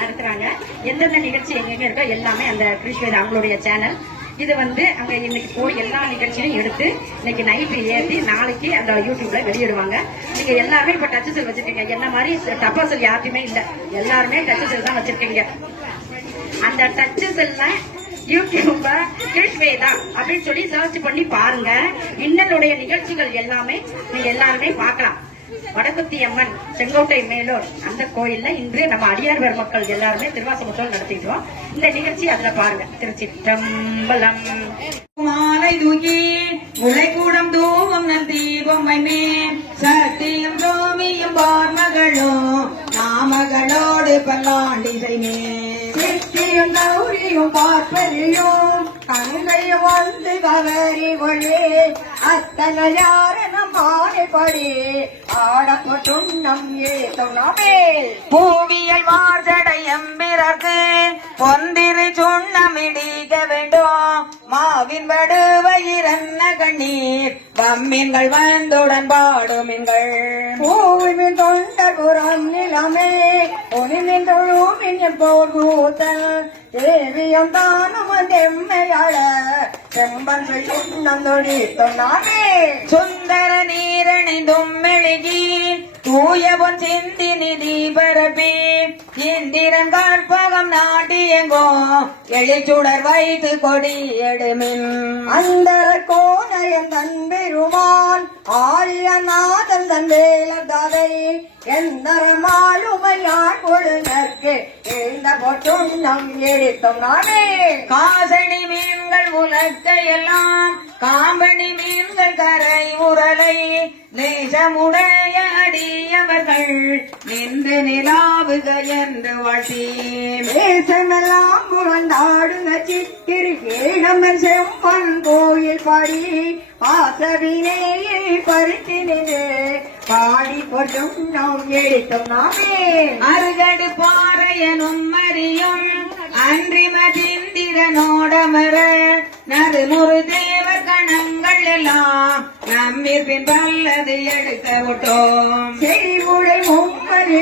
நடத்துறாங்க. எந்தெந்த நிகழ்ச்சி எங்க இருக்கோ எல்லாமே அந்த கிருஷ்ணவேதா அவங்களுடைய சேனல். இது அங்க இன்னைக்கு போய் எல்லா நிகழ்ச்சியும் எடுத்து இன்னைக்கு நைட்டு ஏற்றி நாளைக்கு அந்த யூடியூப்ல வெளியிடுவாங்க. நீங்க எல்லாருமே இப்ப டச் செல் வச்சிருக்கீங்க. என்ன மாதிரி டப்பா செல் யாருமே இல்ல, எல்லாருமே டச் செல் தான் வச்சிருக்கீங்க. அந்த டச் செல்ல யூடியூப கிருஷ்ணவேதா அப்படின்னு சொல்லி சர்ச் பண்ணி பாருங்க. இன்னலுடைய நிகழ்ச்சிகள் எல்லாமே நீங்க எல்லாருமே பார்க்கலாம். வடக்குத்தி அம்மன் செங்கோட்டை மேலூர் அந்த கோயில்ல இன்று நம்ம அடியார் மக்கள் எல்லாருமே திருவாசகத்தோடு நடத்திட்டோம். இந்த நிகழ்ச்சி அதுல பாருங்க. திருச்சிற்றம்பலம். மாலை தூக்கி முளைக்கூடம் தூவும் தீபம் வைமேன் சத்தியம் ரோமியும் பார்மகளும் நாமகளோடு பல்லாண்டி செய்மேன் சித்தியும் கௌரியும் பார்ப்பதியும் கங்கையும் வந்து கவரி கொள்ளே அத்தனை யாரனம் பாடிப்படி ஆடப்பட்டும் நம் ஏத்தோமே பூவியல் மார்ஜடையம் பிறகு பொந்திரி சுண்ணமிடிக்க வேண்டும் மாவின் வடுவயிரன்ன கண்ணீர் வம்மின்கள் வந்துடன் பாடுமின்கள் பூவின் தொண்டபுரம் நிலமே ஒனிமின் தொழுமின் போர் கூத்தல் தேவியம் தானும் தெம்மையாள செம்பன் சுண்ணந்தொடி தொன்னாமே சுந்தர நீரணிந்தும் மெழுகி தூயவன் சிந்தி நிதி பரப்பி இந்திரன் கற்பகம் நாட்டியங்கோ எழிச்சுடர் வைத்து கொடி எடுமின் அந்த கோணையன் தன் பெருமான் ஆரியநாதன் தன் வேலதாதை எந்தரமாளுமையான் ஒழுங்கற்கு எழுந்த பொட்டுண்ணம் எரித்தோம் நானே காசணி மீன்கள் உலக்கையெல்லாம் காம்பணி மீன்கள் கரை உரலை நேசமுடைய அடியவர்கள் நின்று நிலாவுக என்று வாழ்த்தி தேசமெல்லாம் புகழ்ந்தாடுங்க சித்திரி ஏழம்மன் செம்பன் கோயில் பாடி பாசவினையை பருத்தினே பாடி போட்டும் நாம் எடுத்தோம் நாமே அருகடு பாறையனும் மறியும் அன்றி மதிந்திரனோடமர நறுமுறு தேவர் கணங்கள் எல்லாம் நம்மிற் பின் பல்லது எடுக்க விட்டோம் செய்முறை மும்மது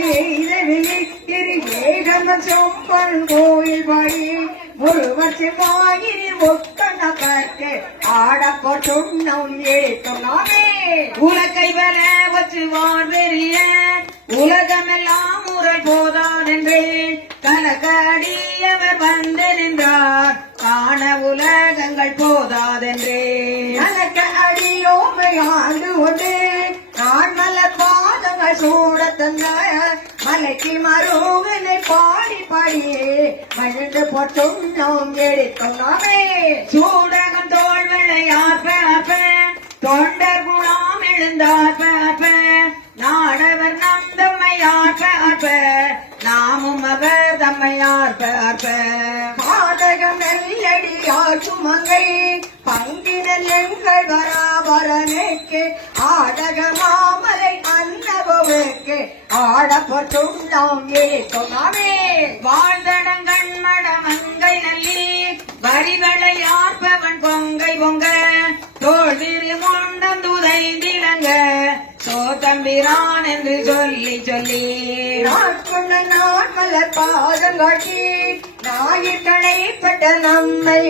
எய்தவிழித்திருகேகமன் சொம்பன் கோயில் பாடி முழுவச்சு வாயினி ஒக்கண பார்க்க ஆடப்பட்டும் நம் எடுத்தோம் நாமே உலகை வர வச்சு வார்வெறிய உலகமெல்லாம் முறை போதாதென்றே கனகடியவர் வந்து நின்றார் காண உலகங்கள் போதாதென்றே கனக அடியோமை ஆண்டு ஒன்று நான் மல பாதங்கள் சூட தந்த மலைக்கு மருகனை பாடி பாடியே மகிழ்ந்து போட்டும் நாம் எடுத்தோம் நாமே சூடகம் தோல் விளையாப்ப தொண்டர் குணாம் எழுந்தாப்ப நாடவர் நம் தம்மையாற்ப நாமும் அவர் தம்மையாற்ப பாதகம் நெல்லடியார் சுமங்கை பங்கினல் எங்கள் வராபரனுக்கு ஆடக மாமலை அன்னபவுக்கு ஆடப்பட்டும் நாம் ஏற்கும் நாமே வாழ்தடங்கண் மடமங்கை நல்லி வரிகளை ஆர்ப்பவன் பொங்கை பொங்க தோல்விரி மொண்டம் துதைந்திலங்க சோதம்பிரான் என்று சொல்லி சொல்லி நாட்கொண்ட நாட்மலர் பாதங்காட்டி நாயிற்களைப்பட்ட நம்மை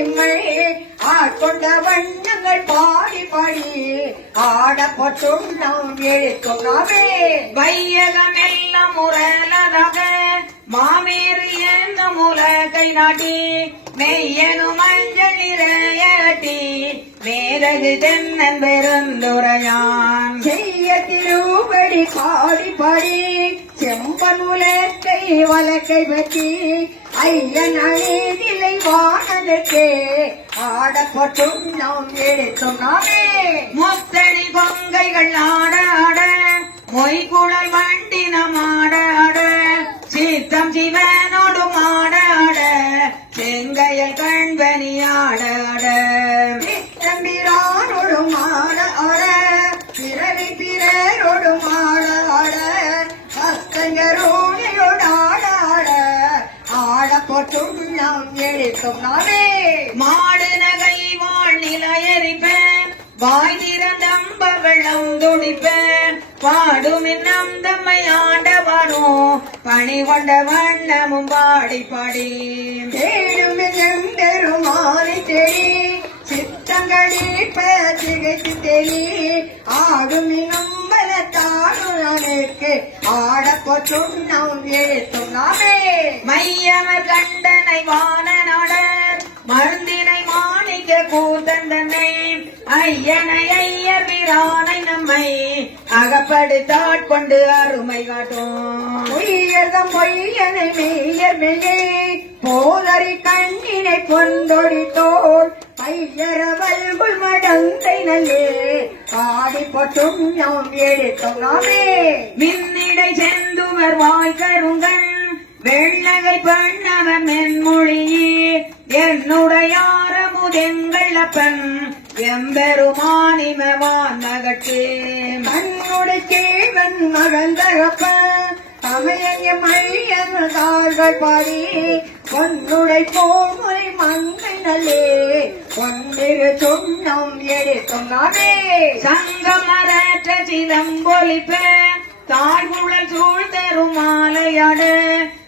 ஆட்கொண்ட வண்ணங்கள் பாடி பாடி ஆடப்பட்டும் நாம் எழுக்கும் நாமே வையகம் எல்லாம் முரலதாக மாமேறு எந்த முலகை நாட்டி மெய்யனு மஞ்சள் நிறையட்டி மேலகு தென்னன் பெருந்துரையான் செய்ய திருபடி பாடி பாடி செம்பன் உலக்கை வழக்கை பற்றி ஐயன் அழகிலை வானதற்கே ஆடப்பட்டும் நாம் எடுத்தோம் நாமே முத்தடி பொங்கைகள் ஆட ஆட மொய்குழல் வண்டினம் ஆட ஆட சித்தம் சிவனோடு ஆட ஆட செங்கையல் கண்பனி ஆட ஆட தம்பிரானோடும் ஆட ஆட பிறவி பிறரோடும் ஆட ஆட பக்தங்கரோடையோடு ஆட ஆட ஆடப்பட்டும் நாம் எடுக்கும் நாமே மாடு நகை வாழ் நிலையறிப்பேன் வாய் திறந்தம்ப வெள்ளம் துடிப்பேன் பாடும் இன்னம் தம்மை ஆண்டவாரும் பணி கொண்ட வண்ணமும் பாடி பாடி தேடும் பெருமாறி தேடி சித்தங்களில் திகைத்து தெளி ஆடும் நம்பலத்தாடுக்கு ஆடப்போற்றும் நாம் எழுத்தும் நாமே மையவர் கண்டனை வான நாடர் மருந்தினை மாணிக்க கூத்தந்தனை ஐயனை ஐயர் பிரானை நம்மை அகப்படுத்தாட்கொண்டு அருமை காட்டும் பொய்யர்தம் பொய்யனை மெய்யர் மெய்யை போதறி கண்ணினை பொந்தொடி தோல் பையரவல் மடந்தை நல்லே பாடி போட்டும் நாம் எடுத்தோம் நாமே மின்னிடை செந்துவர் வாய்கருங்கள் வெள்ளகை பண்ணவன் மென்மொழியே என்னுடையாரமுதெங்களப்பன் எம்பெருமானிமவான் நகட்டே மண்ணுடை கேவன் மகந்தகப்ப சமய மையன் தாள்கள் பாடி பொன்னுடை போமுறை மங்கை நல்லே பொன்னிரு சொன்னம் எடுத்தோம் நாமே சங்கமரற்ற சிலம்பொலிப்ப தாழ்வுழல் சூழ் தரும் மாலையாட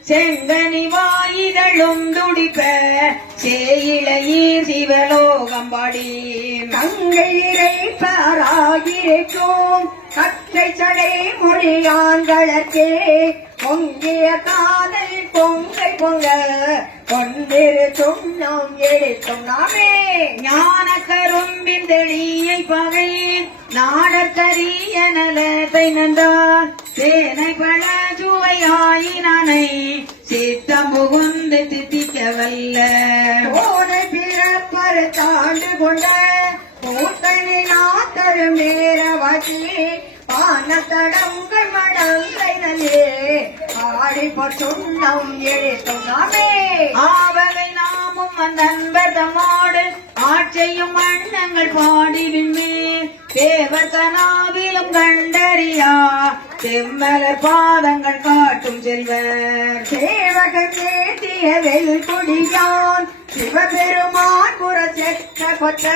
செங்கனி வாயிதழும் துடிப்ப சேயிளையீர் சிவலோகம் பாடி கங்கையிரை பாராகிரைக்கும் கற்றை சடை மொழியான்களற்கே பொங்கிய காதலில் பொங்கை பொங்க கொண்டிரு சொன்னம் எடுத்தோம் நாமே ஞான கரும்பின் தெளியை பகை நாடற்கரிய நலத்தை நன்றார் தேனை பழ சுவையாயினானை சித்தம் புகுந்து தித்திக்க வல்ல ஓனை பிறப்பரு தாண்டு கொண்ட பூத்தனை நாத்தரும் நேரவாசி பானத்தடங்கள் மடங்கை நல்லே ஆடி பொன்னம் எடுத்தோம் நாமே ஆவலை நாமும் அந்த அன்பர்தமோடு ஆட்சியும் வண்ணங்கள் பாடி விண்மேல் தேவர் கனாவிலும் கண்டறியா செம்மலர் பாதங்கள் காட்டும் செல்வர் சேவகன் கேட்டிய வெல் கொடியான் சிவபெருமான் புற செற்ற கொற்ற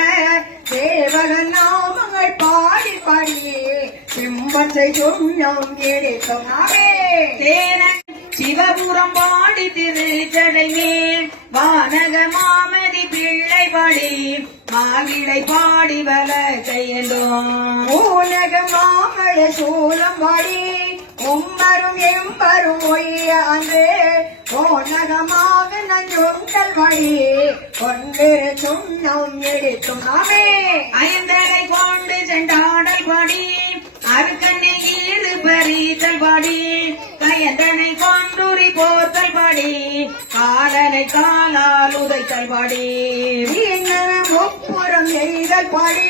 தேவகன் நாமங்கள் பாடி பாடி சிம்பத்தை சொன்னம் எடுத்தோம் நாமே தேனன் சிவபுரம் பாடி திருச்சடை மேல் வானக மாமதி பிள்ளை பாடி மாவிடை பாடி வல கையெழும் ஊனக மாமழ சூலம் பாடி உம்பரும் எம்பரும் ஒய்ய அன்று ஓனகமாக நஞ்சுண்டல் பாடி கொண்டு சொன்னம் எடுத்தும் நாமே ஐந்தரை கொண்டு சென்றாடல் பாடி அருக்கண்ணை ஈடு பறித்தல் பாடி கயந்தனை கொண்டுரி போர்த்தல் பாடி காலனை காலால் உதைத்தல் பாடி முப்புறம் செய்தல் பாடி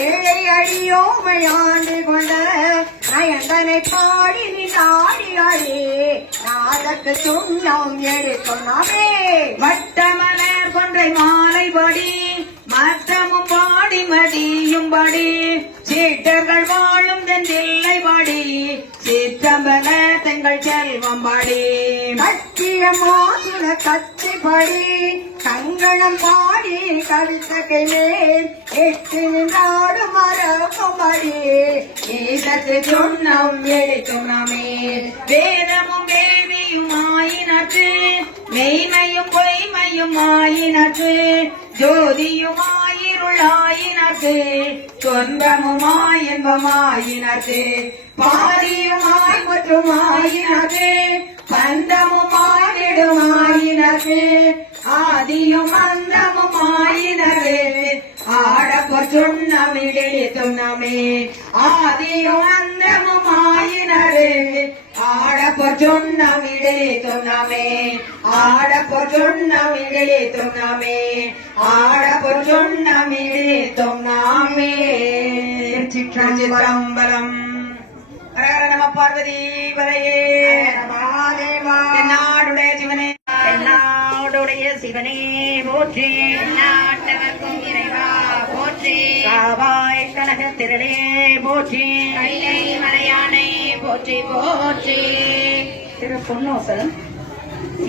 ஏழை அடியோமை ஆண்டு கொண்ட நயந்தனை பாடி நீ நாடி ஆடி நாடக்கு சொன்னம் எடுத்தோம் நாமே வட்டமலர் கொன்றை மாலை பாடி மற்றமும் பாடி மதியும் பாடி சீட்டர்கள் வாழும் தென்றில்லை பாடி சிற்றம்பல தங்கள் செல்வம் பாடி கட்டிய மாசுர கச்சி பாடி கங்கணம் பாடி கவித்தகை மேல் எட்டு நாடு மரபம் பாடி ஈசத்து சொன்னம் எடுக்கும் நாமே வேதமும் வேள்வியும் ஆயினற்று மெய்மையும் பொய்மையும் ஆயினற்று ஜோதியுமாயிருளாயினத்து சொந்தமுமாயின்பமாயினத்து பாதியுமாய் முற்றுமாயினத்து பந்தமுமாயிடுமாயினத்து ஆதியும் அந்தமுமாயினது ஆடப்பொற் சொன்னமிழெழுத்தும் நாமே ஆதியும் அந்தமுமாயினது ஆடப்பொற் சொன்னமிழெழுத்தும் நாமே ஆடப்பொற் சொன்னமிழெழுத்தும் நாமே ஆடப்பொற் சொன்னமிழெழுத்தும் நாமே சிற்றம்பலம் ஹர நம பார்வதி பரையே நாடுடைய சிவனே நாடுடைய சிவனே போற்றி நாட்டவர்க்கும் இறைவா போற்றி காவாய் கனக திரளே போற்றி கைலை மலையானை போற்றி போற்றி திரு பொன்னோசல்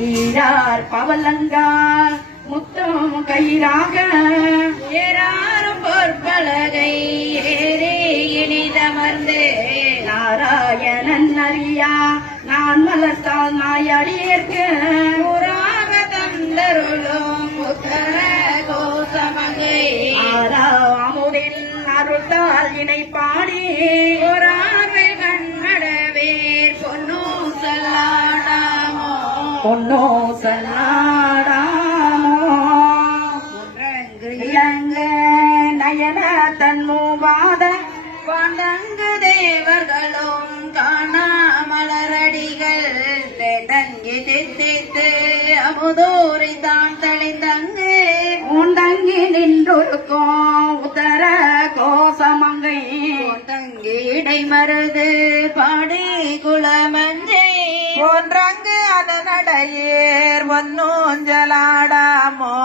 ஈரார் பவலங்கால் முத்தம் கயிறாக ஏறாரும் பொற்பலகை ஏறி இனிதமர்ந்து நாராயணன் அறியா நான் வளர்த்தால் நாயடியேற்கு புராக தந்தருளும் உத்தர கோசமங்கை ஆறாமுதின் அருள்தால் இணை பாடி புறாவை கண்ணடவேர் பொன்னு சல்லாடாமோ பொன்னோ சலாடாமோ இளங்க நயன தன்மூபாத பாண்டங்கு தேவர்களும் காணாமலரடிகள் தேடங்கி தித்தித்து அமுதூரி தான் தளிந்தங்கு உண்டங்கி நின்றொருக்கும் உத்தர கோசமங்கை தங்கி இடைமருது பாடி குளமஞ்சை போன்றங்கு அதனடையேர் ஒன்னூஞ்சலாடாமோ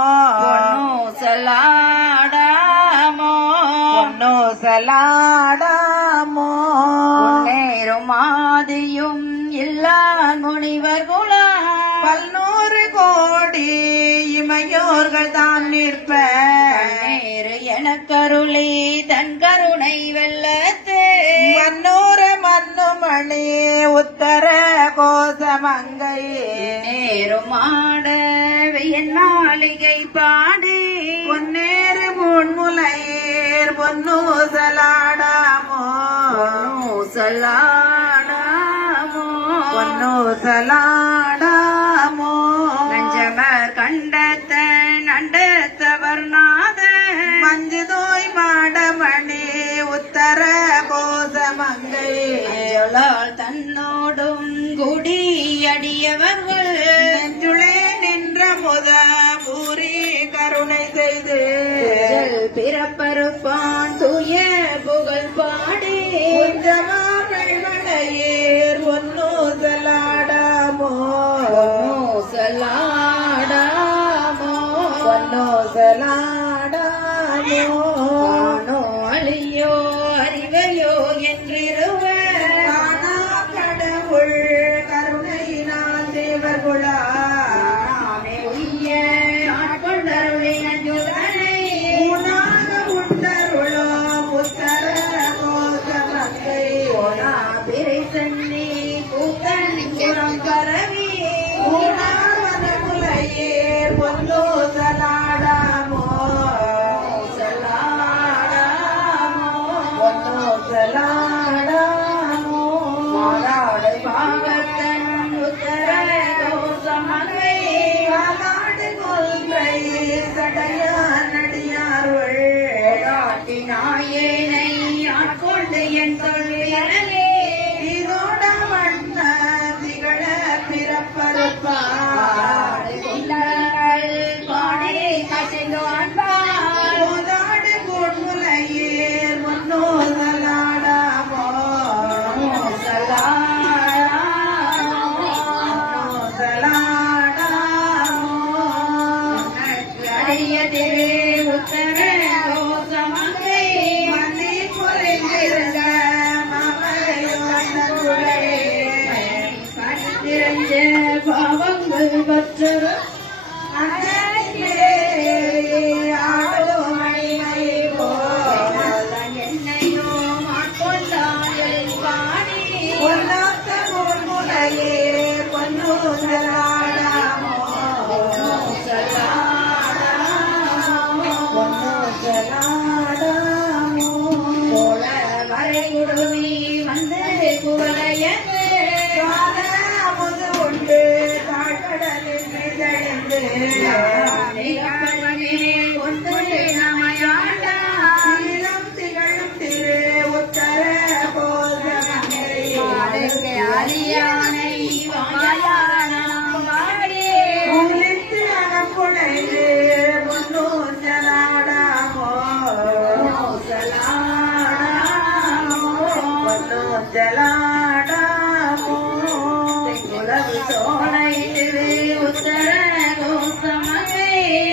சலாடாமோ சலாடாமோ நேரும் மாதியும் இல்லான் முனிவர் குலம் பல்நூறு கோடி இமையோர்கள் தான் நிற்ப நேரு எனக்கருளி தன் கருணை வெள்ளத்து மன்னூறு மண்ணுமணி உத்தர கோசமங்கை நேருமாட என் மாளிகை பாடி பொன்னேறு முன்முலையேர் பொன்னூசலாடாமோ சலாடாமோ பொன்னூசலாடாமோ நஞ்சமர் கண்டத்தன் அண்டத்தவர் நாத மஞ்சு தோய் மாடமணி உத்தர கோசமங்கை அஞ்சலால் தன்னோடும் குடியடியவர்கள் நெஞ்சுளே நின்ற முத பூரி கருணை செய்து பிறப்பருப்பான் தூய புகழ் பாடி மணிமலையேர் ஒன்னூசலாடாமோ சலாடாமோ ஒன்னூசலாடாமோ ஆனோ அழியோ அறிவையோ என்றிருவர் காணா கடவுள் கருணையினால் தேவகுலா நாமே உய்ய ஆட்கொண்டருளின ஜுதனை உணாக உண்டருளோ உத்தர கோசமங்கை போனா பிறை சன்னி கூத்தன் புறம் பரவி உணாவனமுலையேர் பொன்னூசலாடாமோ சலாடாமோ பொன்னூசலாடாமோ மாறாடு பாகத்தன் உத்தர கோசமங்கை காலாடு கொல்லை சடையானடியார்கள் காட்டி நாயேனை ஆட்கொண்டு என் சொல்வியலே இதோட வண்ண திகழ பிறப்பருப்பார் கொண்டார்கள் பாடே கசிந்து அன்பார் போதாடு பொன்முலையேர் முன்னோதலாடாமோ அரிய திரு உத்தர கோசமங்கை மன்னி குறைந்திருந்த மமரையோனகுளே கணித்திரஞ்ச பாவங்கள் பற்றவர் ஆடோ மணிமை போல் என்னையோ மாட்கொண்டாயல் பாடி பொன்னாத்த முன்முனையே பொன்னூசலாடாமோ பொன்னூசலாடாமோ போல வரையுடுமி வந்து குவலையது அமுது உண்டு தாழ்கடலில் மிதழிந்து ஒன்று நமையாண்டா நீலம் திகழும் திரு உத்தர கோசமங்கை அரியானை வாயானம் பாடி உளித்து அகப்புனைந்து பொன்னூஞ்சலாடாமோ பொன்னூஞ்சலாடாமோ உலகு சோலை திரு உத்தர கோசமங்கை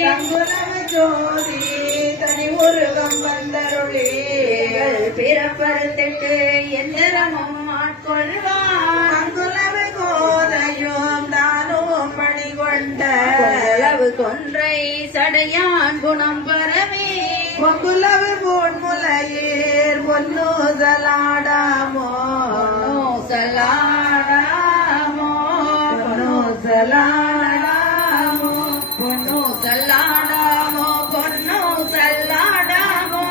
தங்குலவு ஜோதி தனி உருகம் வந்தருளே பிறப்பறுத்திட்டு எந்திரமும் ஆட்கொள்வான் அங்குலவு கோதையும் தானும் பணி கொண்ட அளவு கொன்றை சடையான் குணம் பரவி பொங்குலவு பொன்முலையேர் பொன்னூசலாடாமோ சல்லாடாமோ பொண்ணு சல்லாடாமோ பொண்ணு சல்லாடாமோ பொண்ணு சல்லாடாமோ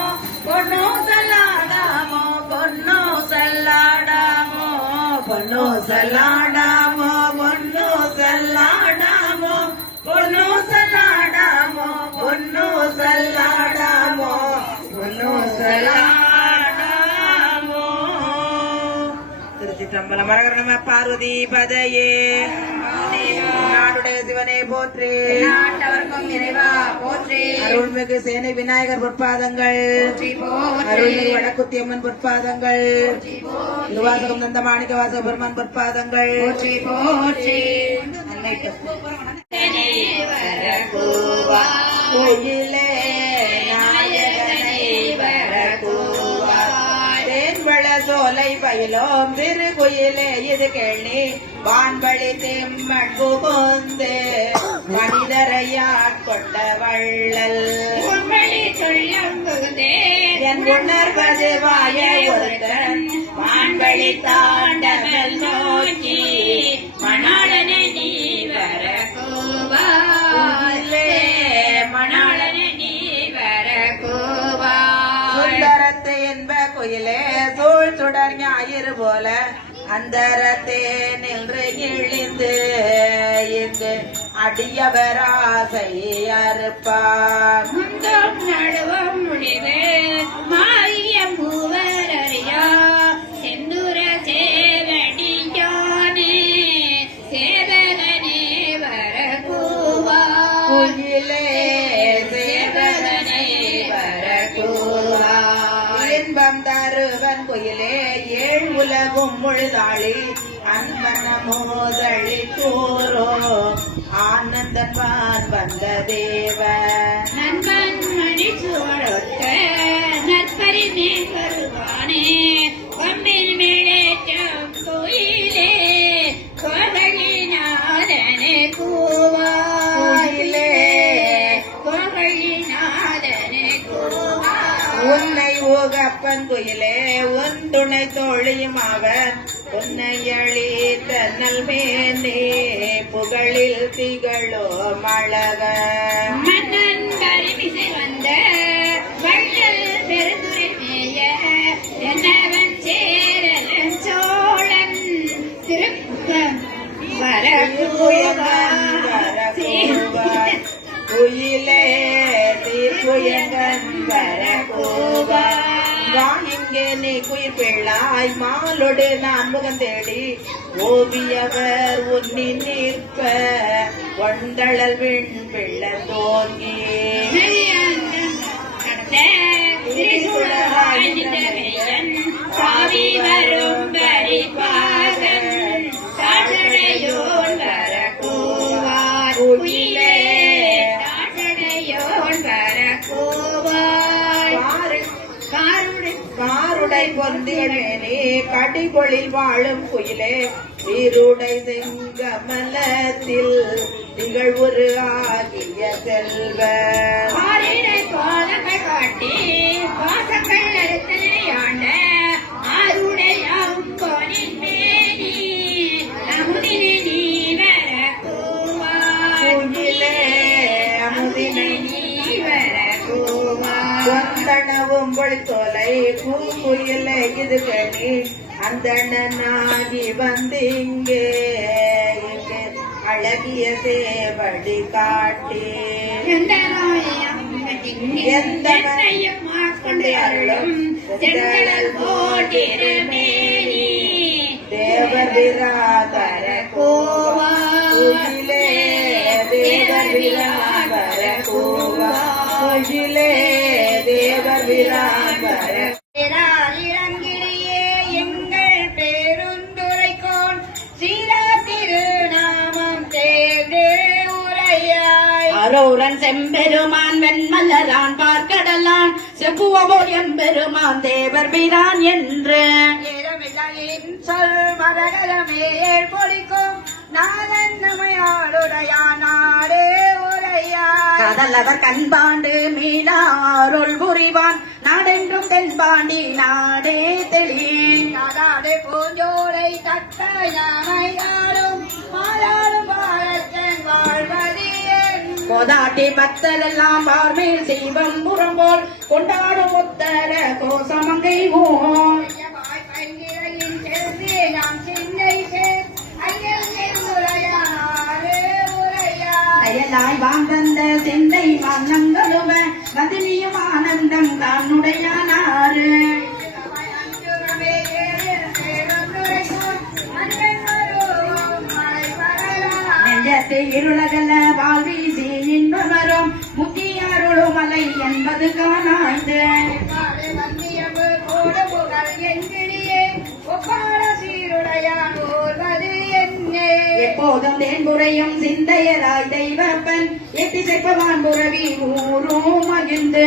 பொண்ணு சல்லாடாமோ பொண்ணு சல்லாடாமோ பொண்ணு சல்லாடாமோ பொண்ணு சல்லாடாமோ பொண்ணு சல்லாடாமோ பொண்ணு சல்லாடாமோ பொண்ணு சல்லாடாமோ. திருச்சிற்றம்பலம். மரகர நம பார்வதி பதையே. நாடுடைய சிவனே போற்றி. நாட்டவர்க்கும் இறைவா போற்றி. அருள்மிகு சேனை விநாயகர் பொற்பாதங்கள். அருள்மிகு வடக்குத்தியம்மன் பொற்பாதங்கள். திருவாசகம் தந்த மாணிக்க வாசக பெருமான் பொற்பாதங்கள். போற்றி போற்றி. கோயிலே நாயகனை வரக்கூவா. தேன்வள சோலை பயிலோம் திருக்குயிலே இது கேள்வி வான்பழி திம்மண் புகுந்து மனிதரையாட்கொண்ட வள்ளல் என் உணர்வது வாய ஒருத்தன் வான்பழி தாண்டவல் நோக்கி மணாளனே நீ வரக்கூவாயிலே மணாளனே நீ வரக்கூவாய். சுந்தரத்து என்ப குயிலே சூழ் சுடர் ஞாயிறு போல அந்தரத்தே நின்று இழிந்து இங்கு அடியவராசை அறுப்பார். முந்தம் நடுவம் முடிவு மாறிய மூவர் அறியா செந்தூர சேவடியானே சேவகனே வரக்கூவாய். குயிலே சேவகனே வரக்கூவாய். இன்பம் தருவன் குயிலே ஏழ் உலகும் முழுதாளி அன்பனமோதழி கூறோ ஆனந்தன்பான் வந்த தேவ நண்பன் மணி சூழொட்ட நற்பரி மேல் வருவானே கொம்பின் மேலேற்றம் கோயிலே கோகழிநாதனே கூவாயிலே கோகழிநாதனே கூவாய். உன்னை ஊகப்பன் குயிலே உன் துணை தோழியும் அவர் உன்னை அழித்த நல்மேனே புகழில் திகழோ மழக மன்னன் கரிமிசை வந்த வள்ளல் பெருந்துரை மேய என்னவன் சேரலன் சோழன் திருப்ப வரக்கூவாய். குயிலே தீர்ப்புயங்கன் வரக்கூவாய். வா இங்கே நீ குயிர் பிள்ளாய் மாலோடு நான் முகம் தேடி ஓவியவர் உன்னி நிற்ப கொண்டழல் விண் பிள்ள தோங்கி சாவி வரும் பரிபாகம் சாட்டடையோன் வரக்கூவாய். குயிலே சாட்டடையோன் வரக்கூவாய். காருடை பொந்தியனே கடிபொழில் வாழும் குயிலே வீருடை செங்கமலத்தில் திகழ்வுரு ஆகிய செல்வ ஆரிடை பாதங்கள் காட்டி பாசங்கள் அறுத்தனையாண்ட ஆருடை அவுங்கோனின் மேனி அமுதினை நீ வரக்கூவாய். குயிலே அமுதினை நீ வரக்கூவாய். கொந்தனவும் பொழித்தோலை பூங்குயிலே இது கணி அந்தணனாகி வந்து இங்கே அழகிய சேவடி காட்டி எந்தனையும் ஆட்கொண்டு அருளும் செங்கடல் போட்டிருமேனி தேவர் விராதர கோவிலே தேவர் விராதர கோவிலே தேவர் விராதர இளங்கிலேயே எங்கள் பேருந்துரைக்கோன் சீரா திருநாமம் தேர்ந்து உரையாய். அரோரன் செம்பெருமான் வெண்மலரான் பார்க்கடலான் செப்புவோர் எம்பெருமான் தேவர் பிரான் என்று இடமில்லாயின் சொல் மரகரமே பொழிக்கும் நாதன் நமையாளுடைய நாடே உரையாய். காதலவர் கண்பாண்டு மீனாருள் புரிவான் நாடென்றும் தென்பாண்டி நாடே தெளி நாடாடு பூஞ்சோலை தட்ட யாமையாடும் மாறாடும் பாரத்தன் வாழ்வதியன் கோதாட்டி பத்தல் எல்லாம் பார்மேல் செய்வம் புறம்போல் கொண்டாடும் உத்தர கோசமங்கை ஓம் பைங்கிரையின் சேர்ந்து நாம் சிந்தை சேர் ஐயன் உரையானாரே உரையா செயலாய் வாழ்ந்த சிந்தை வண்ணங்களுவ பதினியும் ஆனந்தம் தன்னுடையானாரு அஞ்சுரமே ஏறில் சேரும் நுரைக்கும் அன்பன் வருவோம் மழை வரலாம் நெஞ்சத்து இருளகல வாழ்வீசி இன்பமரும் முத்தியாருளும் மலை என்பது காணாய்ந்து காடு வந்தியம்பு கோடு புகழ் என்கிறியே ஒப்பார சீருடையான் ஓர்வது என்னே எப்போதும் தேன்புரையும் சிந்தையராய் தெய்வப்பன் எத்தி செப்பவான் புறவி ஊரும் மகிழ்ந்து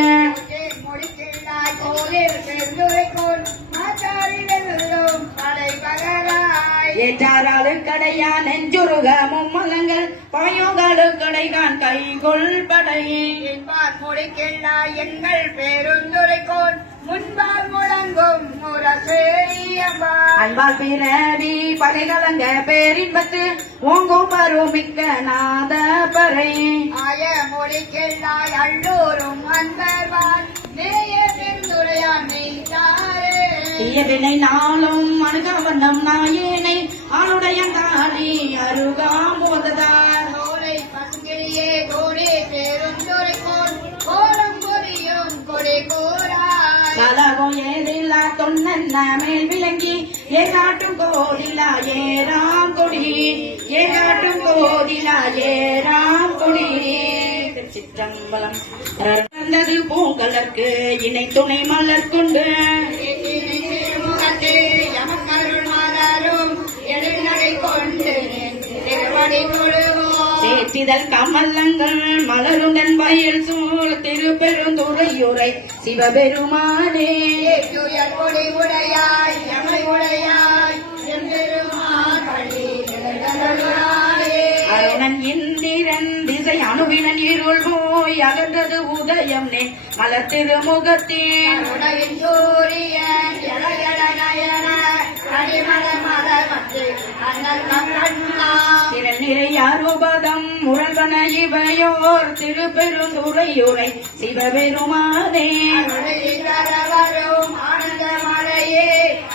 முடிக்கின்றாய் கோலில் செந்துரைக்கோள் மாச்சாரி வெல்லும் படை பகராய் ஏற்றாராளு கடையா நெஞ்சுருக மும்மலங்கள் பாயோகாடு கடைகான் கைகொள் படை என்பார் முடிக்கின்றாய் எங்கள் பேருந்துரைக்கோள் முன்பால் முழங்கும் முரசேயம்பார் அன்பால் பிறவி பகைகலங்க பேரின்பத்து ஓங்கும் பருமிக்க நாத பறை ஆய முடிக்கின்றாய் அள்ளூரும் அன்பர்வான் நேய பெருந்துரையான் மெய்தாரே தீயவினை நாளும் அணுகவண்ணம் நாயேனை ஆளுடைய தாலி அருகாம்போததார் கோலை பசுங்கிளியே கோடி பேருந்துரைக்கோள் கோலம் பொரியும் கொடி கோராய் கலகம் ஏதில்லா தொன்னன்ன மேல் விளங்கி ஏகாட்டும் கோடிலா ஏராம் கொடி ஏகாட்டும் கோடிலா ஏராம் கொடி சிற்றம்பலம் வந்தது பூங்கலர்க்கு இணை துணை மலர் கொண்டு திருமுகத்தே எமக்கருள் மாறாரும் எழுநடை கொண்டு திருவடி தொழுவோம் சேற்றிதழ் கமலங்கள் மலருடன் வயல் சூழ் திருப்பெருந்துறையுரை சிவபெருமானே துயர் கொடி உடையாய் எமை உடையாய் எம்பெருமான் பள்ளி நிலைகளுளாயே அருணன் இந்திரன் திசை அணுவினன் இருள் போய் அகன்றது உதயம் நே மலர் திருமுகத்தே உலகின் சூரியன் எழையட நயன அடிமல மலர் மற்ற அண்ணல் கண்ணா திரள் நிறையாருபதம் முரல்வன இவையோர் திருப்பெருந்துறையுரை சிவபெருமானே வரும் ஆனந்த மழையே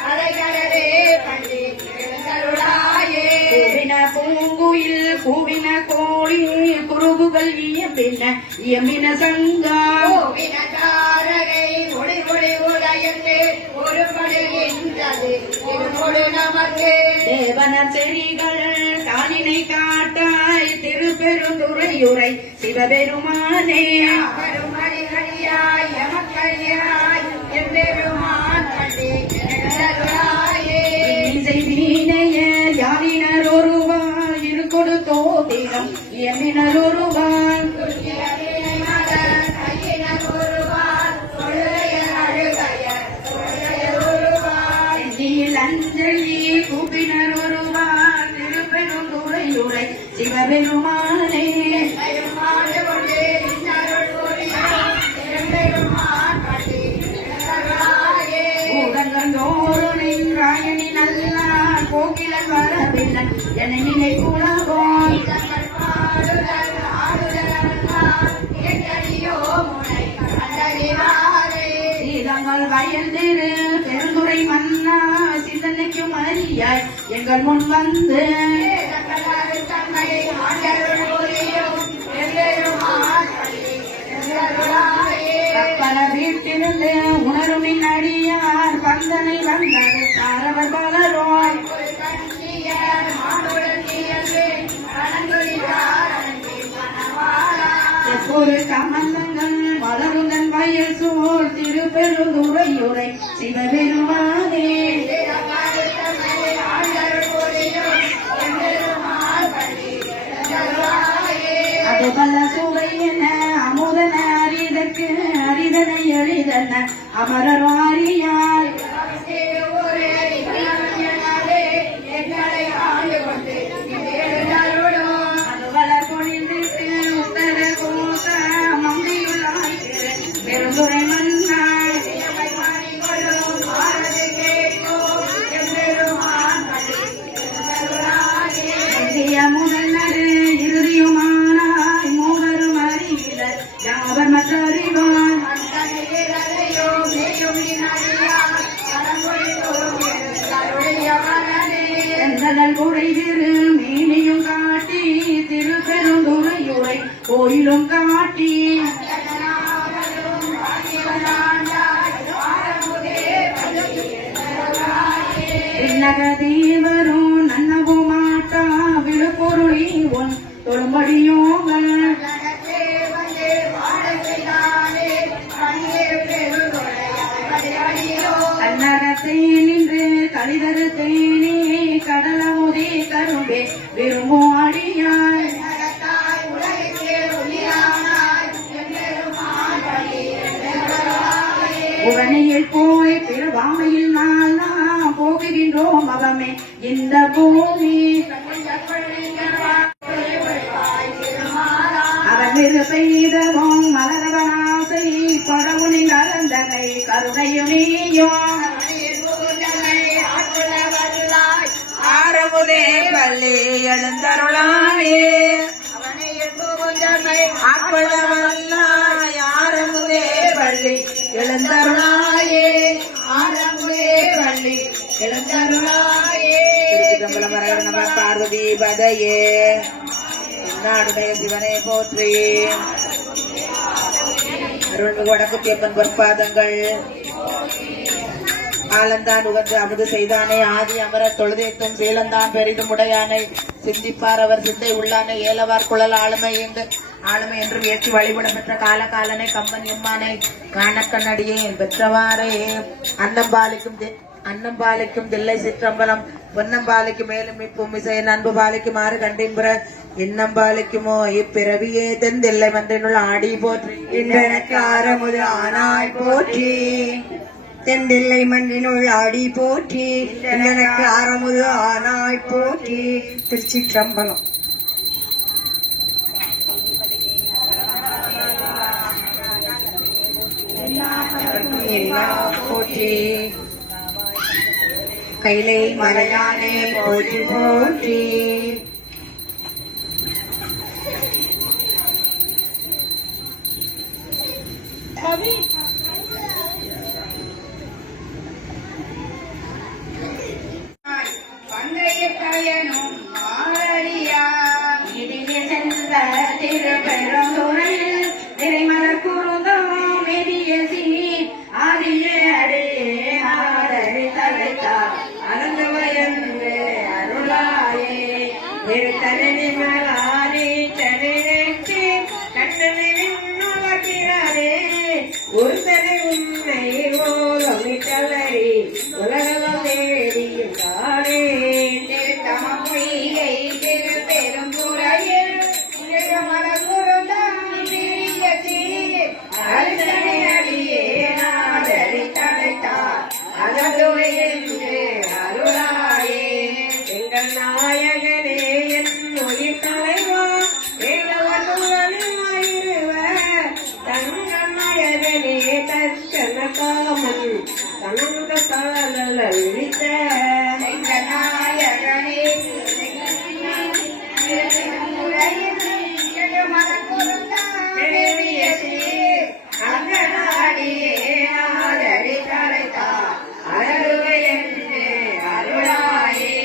அலைகளே பள்ளி நிலைகளுளாயே கூவின பூங்குயில் கூவின கோழி குருகுகள் இயம்பின சங்கா கோவினதாரகை ஒளி ஒளி உடையது ஒருபடுகின்றது திருமொழி நமக்கு தேவன செறிகள் காலினை காட்டாய் திருப்பெருந்துறையுரை சிவபெருமானே அவரும் அடிகடியாய் எமக்கடியாய் எம்பெருமான் பள்ளி நிலைகளுளாயே இசை வீணைய யாரினர் ஒருவார் இரு கொடுத்தோ தேகம் இயம்பினர் ஒருவார் அஞ்சலி கூப்பினர் ஒருவார் திருப்பெருந்துறையுரை சிவபெருமானே ஊரங்கோருனின் ராயணி நல்லார் கோகிலன் வரவில்லன் என நினைக்குலகோன் சீதங்கள் வயந்திரு பெருந்துரை மன்னா சிந்தனைக்கும் அறியாய் எங்கள் முன் வந்து பல வீட்டிலிருந்து உணருமின் அடியார் பந்தனை வந்தார் சாரவர் பலரோய் எப்பொரு கமந்தங்கள் வளருதன் வயல் சூழ் திருப்பெருந்துறையுரை சிவபெருமானே அது பல சுவை என அமுதன அரிதற்கு அரிதனை எளிதன அமரர் அறியாய் வளர் பொழிந்திட்டு உத்தர கோச நீரும் காட்டி விண்ணக தேவரும் நன்னவும் மாட்டா விழுப்பொருளி ஒன் தொழும்படியோங்கள் கண்ணகத்தை நின்று கலிதரு தேனே கடலமுதே கரும்பே விரும்பும் அடியாய் புவனையில் போய் பிறவாமையில் நாம் போகின்றோம் அவமே இந்த பூமி அவன் மிரு பெய்தவும் மலரவனாசை பரவுனில் அறந்தனை கருணையும் நீயும் ஆரமுதே பள்ளி எழுந்தருளாயே ஆட்கொள்ளவல்லாய் ஆரமுதே பள்ளி எழுந்தருளாயே ஆரமுதே பள்ளி எழுந்தருளாயே திருச்சிதம்பரம் நம பார்வதி பதையே நாடுடைய சிவனை போற்றி அருள்மிகு வடக்குத்தியப்பன் பொற்பாதங்கள் ஆலந்தான் உகந்து அமுது செய்தானே ஆதி அமர தொழுதேத்தும் சீலந்தான் பெரிதும் உடையானை சிந்திப்பார் அவர் சிந்தை உள்ளானை ஏலவார் குழல் ஆளுமை என்று ஏற்றி வழிபட பெற்ற காலகாலனை கம்பன் எம்மானை காணக்கண்ணடியேன் பெற்றவாறே அன்னம்பாலிக்கும் தில்லை சிற்றம்பலம் பொன்னம்பாலிக்கும் மேலும் இப்பூமிசையன் அன்பு பாலிக்குமாறு கண்டின்புற இன்னம்பாலிக்குமோ இப்பிறவியே தென்தில்லை மன்றினுள் ஆடி போற்றி இன்றெனக்கு ஆரமுது ஆனாய் போற்றி தென்தில்லை மண்ணினுள் ஆடி போற்றி இன்றெனக்கு ஆரமுது ஆனாய் போற்றி திருச்சிற்றம்பலம் போற்றி கைலை மலையானே போற்றி போற்றி பங்கையனும் மாறியார் இடிய சென்ற திருப்பெருந்துறையில் நிறைமலர் குறுந்தோம் மெதிய சீர் ஆதிய அடையே ஆடறி தலைத்தார் அனந்தவயன்று அருளாயே நிறுத்தனி மலாரி சனிக்கு கண்ணனை விண்ணுலகிறாரே ஒரு தனி உண்மை ஓலமிட்டலரி உலகம் தேடியிருந்தாரே திருத்தமொழியை திருப்பெரும் துறையில் அடியே நாடறி தலைத்தார் அகதுவையென்று அருளாயே எங்கள் நாயகனே என் உயிர் தலைவா வேலவருவர் தங்கமயகனே தற்கன காமன் தனந்த தாளல் விழித்த நாயகனே அங்கனாடியே நாடறி தலைத்தார் அருளையென்று அருளாயே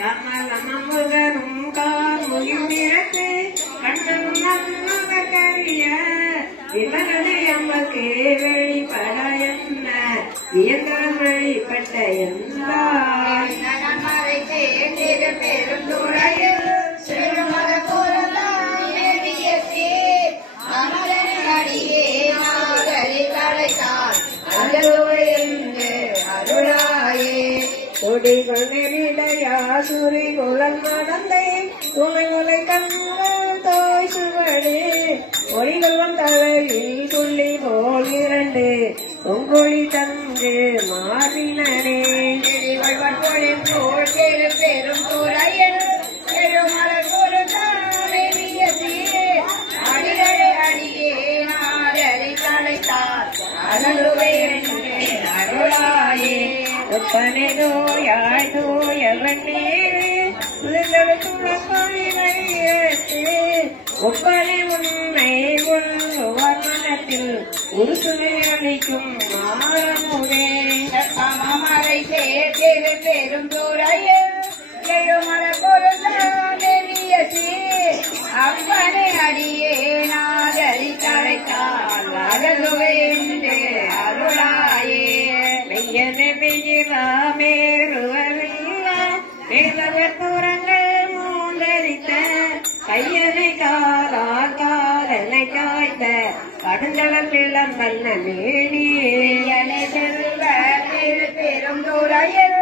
நமமுகனும் கார்முயும் இறக்கு கண்ணனும் நன்மகரிய விமகனை அம்மக்கு வெளிப்பட என்ன இயந்திரம் வழிபட்ட எந்தாய் திருப்பெரும் துறையில் சிறுமத அமரனடியே நாடறி தலைத்தார் அருளாயே கொடிகள் நெறிடையா சுரி குழல் நடந்தை துணைகளை கண்கள் தோய் சுவடே ஒளிகளும் தலையில் துள்ளி போல் இரண்டு பொங்கொழி தந்து மாறினரே போல் பெரும் துறையில் பெருமலர் கொடுத்தானே அடியடை அடியே நாடறி தலைத்தார் அருளாயே ஒப்பனை நோயாய் தோயவனே ஒப்பனை உண்மை உள்ளுவர் மனத்தில் ஒரு சுவை அளிக்கும் மாறமுதே சமமரை சேர்த்திரு பெரும் துறையில் எழுமலர் கொடுத்தானே அப்பனை அடியே நாட அருளுவேந்து அருளாயே மெய்யனை பெய்யிலாமே ருவரெல்லாம் மேலவர் புறங்கள் மூந்தரித்த கையனை காலால் காலனை காய்ந்த கடுஞ்சலர் பிள்ளம் வல்ல மேனியே எனை செல்வ பெரும் துறையில்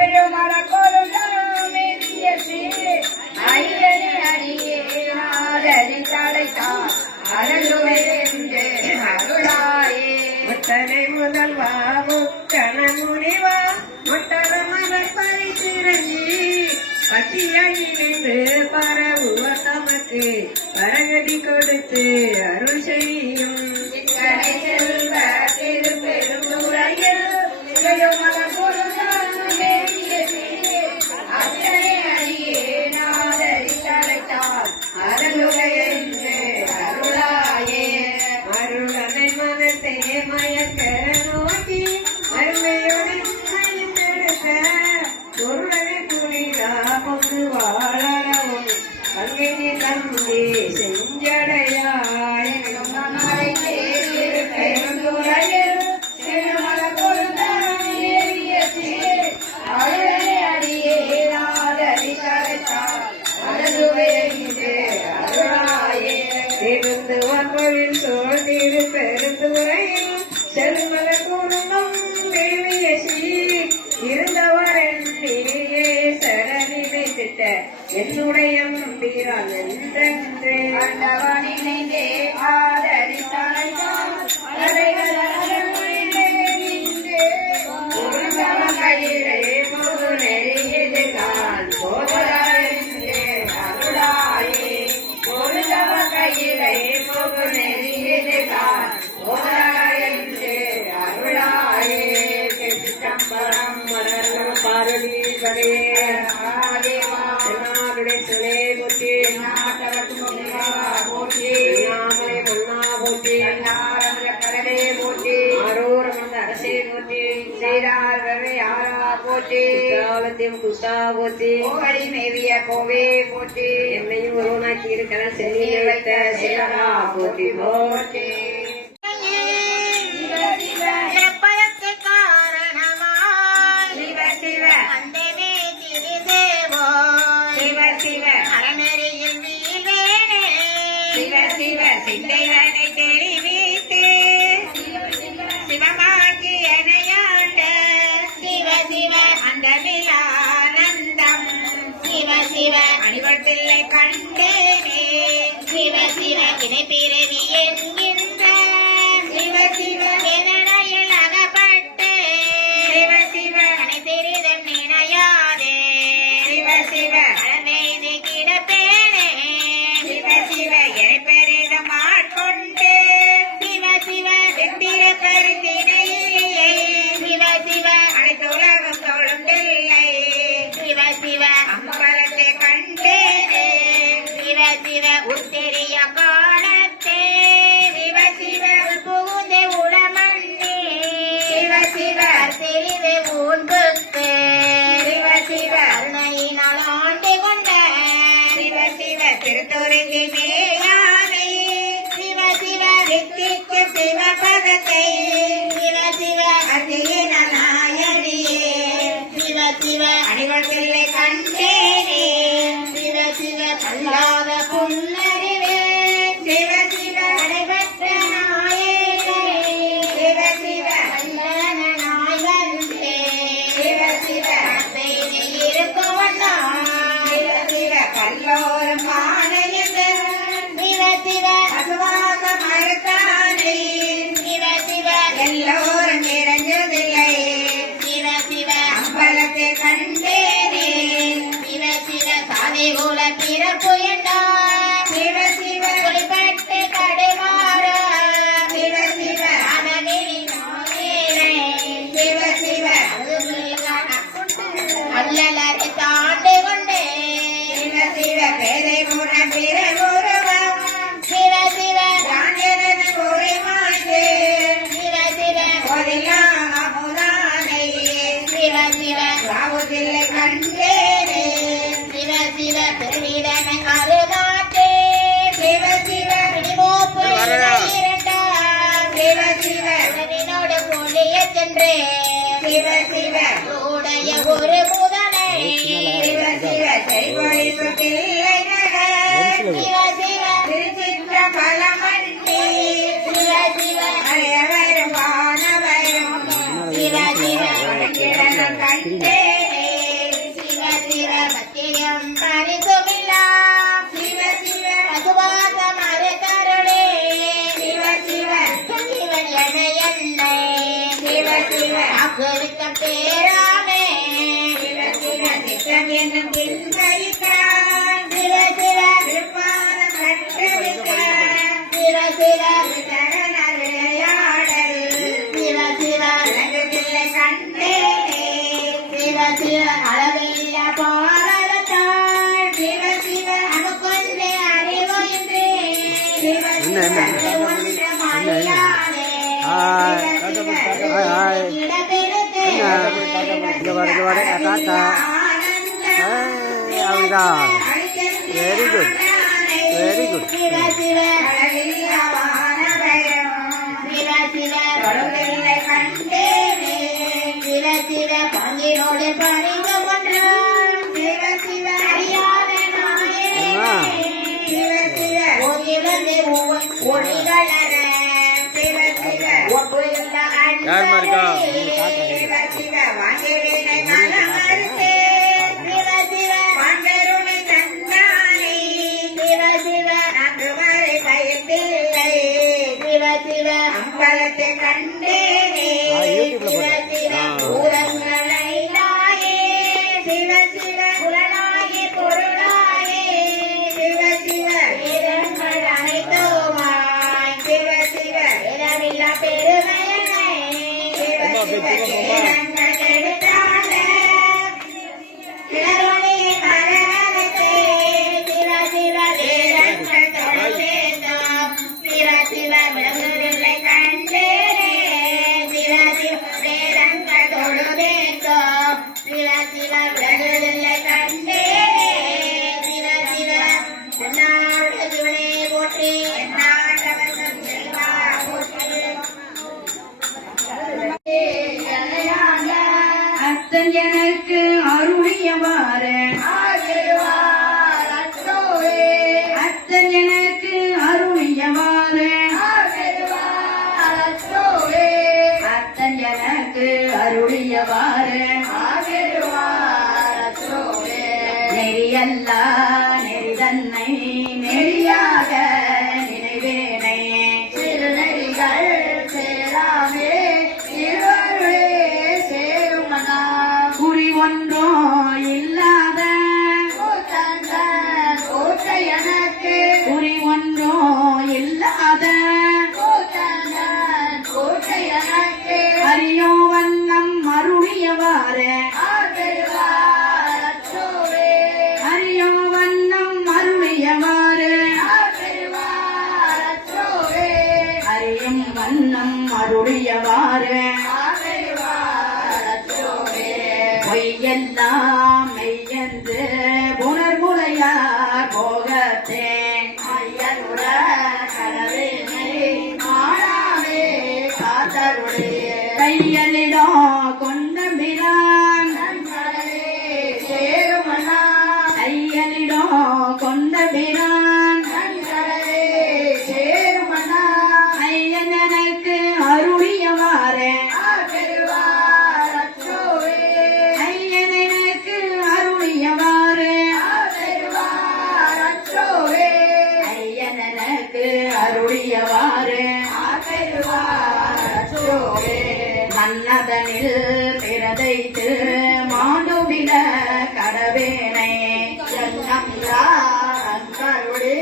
எழுமல கொழுந்தாமெரிய ஐயனை அடியே நாதரி தலைத்தான் அருளுவேந்து அருளாயே முத்தனை முதல்வா முக்கண முனிவா முட்டர மலர் பரிசிறங்கி பட்டியலிருந்து பரவுவர் நமக்கு பரகதி கொடுத்து அருள் செய்யும் இத்தனை செல்வ பெரும் துறையில் எழுமல கொழுந்தாமெரிய ஐயனை அடியே நாதரி தலைத்தான் அருளுவேந்து அருளாயே அருளனை மனத்தை மயக்க நோக்கி அருமையோடு கைந்தெடுத்த பொருளை புரிதா பொது வாழறவும் பங்கினி தம்பி செஞ்சடையாய் மறை தேர் பெரும் துறையில் திருமல கொழுந்தாமெரிய அருளை அடியே நாதரி தலைத்தான் அருளுவேந்து அருளாயே இருந்து வந்தொழில் சோழ்ந்திரு பெருந்துறையில் செல்மல குருங்கம் தேவியசி இருந்தவர் என்னையே சரணினை திட்ட என்னுடைய நம்பிரான் என்றென்றே ஆண்டவனினைந்தே ஆதரி தலைத்தான் அலைகள் கையிலே முழு நெறியது நான் போதலாயே அருளாயே பொருளவ கையிலே முழு நெறியது நான் போதலாயே அருளாயே கம்பரம் மலர்கள் பார்வதி பதே நாடுடைய துணை போற்றி நாமலை முன்னா போற்றி ஆரோரம் வந்த அரசே போற்றி காலத்தையும் குத்தா போற்றி மேவிய கோவே போற்றி என்னையும் ஒருவனாக்கி இருக்கிற செல்லி வைத்த சிவனா போற்றி போற்றி எப்பதற்கு காரணமாய் சிவ சிவ அந்தமே திரிதேவோய் சிவ சிவ அறநெறியில் வீழ்வேனே சிவ சிவ சிந்தைவனை தெரிவித்து சிவமாக்கி எனையாண்ட சிவ சிவ அந்தமிலானந்தம் சிவ சிவ அணிவட்டில்லை கண்டேனே சிவ சிவ இணை பிறவி என்கின்ற சிவ சிவ வேதனையில் அகப்பட்டு சிவ சிவ அணை தெரிதம் நினையாதே சிவ சிவ அறமெய்தி கிடப்பேனே சிவ சிவ எனை பெரிதும் ஆட்கொண்டு சிவ சிவ எந்திர பரிந்தினையிலே சிவ சிவ அனைத்துலகம் தொழும்பில்லை சிவ சிவ அம்பலத்தை கண்டேனே சிவ சிவ உத்தெரிய காலத்தே சிவ சிவ புகுந்தே உளமண்ணே சிவ சிவ சிறிது ஊன்புக்கு சிவ சிவ அருணையினால் ஆண்டு கொண்ட சிவ சிவ திருத்துறைக்கு மேயானை சிவ சிவ சித்திக்கு சிவபதத்தை ஒன்றே சிவ சிவ உடைய ஒரு முதலை சிவ சிவ செய்வழி பிள்ளைகள் சிவ சிவ திருச்சிற்றம்பலமன்றி சிவ சிவ அயவரும் வானவரும் சிவ சிவ கிடனம் கண்டேனே சிவ சிவ பத்திரம் பரிசுமில்லா சிவ சிவ பசுவாச மறுகருளே சிவ சிவ சிவன் என என்னை சிவ சிவ அக்குவித்த பேராமே சிவ சிவ சித்தம் என்னும் பின்கரித்தான் சிவ சிவ திருப்பாதம் கண்டளித்தான் சிவ சிவ சரண விளையாடல் சிவ சிவ உலகத்திலே கண்டேனே Shiva Shiva அளவில்ல பாரதத்தாள் Shiva Shiva அணுக்கொண்டே அறிவுயின்றே Shiva Shiva மலையாளே இடபெருத்தே very good very good Shiva Shiva Shiva Shiva Shiva Shiva பங்கினோடு பணிந்து கொன்றான் சிவ சிவ அறியாத நாயனே சிவ சிவ ஒளிவந்து ஒளிகளர சிவ சிவ ஒப்புள்ள யார் இருக்கா? சிவ சிவ வாங்கிவினை மனமறுத்தே சிவ சிவ வாங்கருணை தந்தானே சிவ சிவ அங்கு வரை பயத்தில்லை சிவ சிவ அம்பலத்தை கண்டேனே சிவ சிவ பூரங்களை நாயே சிவ சிவ புலனாகி பொருளாயே சிவ சிவ வீரங்கள் அனைத்துமாய் சிவ சிவ இடமில்லா பெருமையனை சிவ சிவ கிரணங்கள் எடுத்தான கிளரொளியை மரணத்தை சிவ சிவ வீரங்கள் தொழுதேந்தோம் சிவ சிவ விளங்குதில்லை கண்டேனே சிவ சிவ வேதங்கள் தொழுதேந்தோம் சிவ சிவ விளங்குதில்லை கண்டேனே சிவ சிவ என்னாடு சிவனே போற்றி நாட்டவர்கள் செல்வா போற்றி அத்தன் எனக்கு அருளியவாறு ஆகிருவார் அற்றோரே அத்தன் எனக்கு அருளியவாறு ஆகிருவார் அற்றோரே அத்தன் எனக்கு அருளியவாறு ஆகிருவார் அற்றோரே நெறியல்லா நெறிதன்னை நெறியாக நினைவேனை திருநெறிகள் சேராமே இருவரே சேருமனா குறி ஒன்றோ இல்லாத கூத்தந்தன் கோட்டை எனக்கு குறி ஒன்றோ இல்லாத கூத்தந்தன் கோட்டை எனக்கு அறியோ வண்ணம் அருளியவாறு ஆகிருவார் அற்றோரே அறியோ வண்ணம் அருளியவாறு ஆகிருவார் அற்றோரே அறியும் வண்ணம் அருளியவாறு ஆகிருவார் அற்றோரே பொய்யெல்லாம் மெய்யென்று புனர்முலையார் போகத்தே ஐயனுடன் கடலினை காணாமே காத்தருளே கையலிடோ கொண்ட பிரான் நன்மனே சேருமனா கையலிடோ கொண்ட பிரான் நன்கடலே சேருமனா ஐயன் எனக்கு அருளியவாறு ஆகிருவார் அற்றோரே ஐயன் எனக்கு அருளியவாறு ஆகிருவார் அற்றோரே ஐயன் எனக்கு அருளியவாறு ஆகிருவார் அற்றோரே மன்னதனில் பிறதைத்து மாண்டுவிட கடவேனை ஜன்னமில்லா அன்பருளே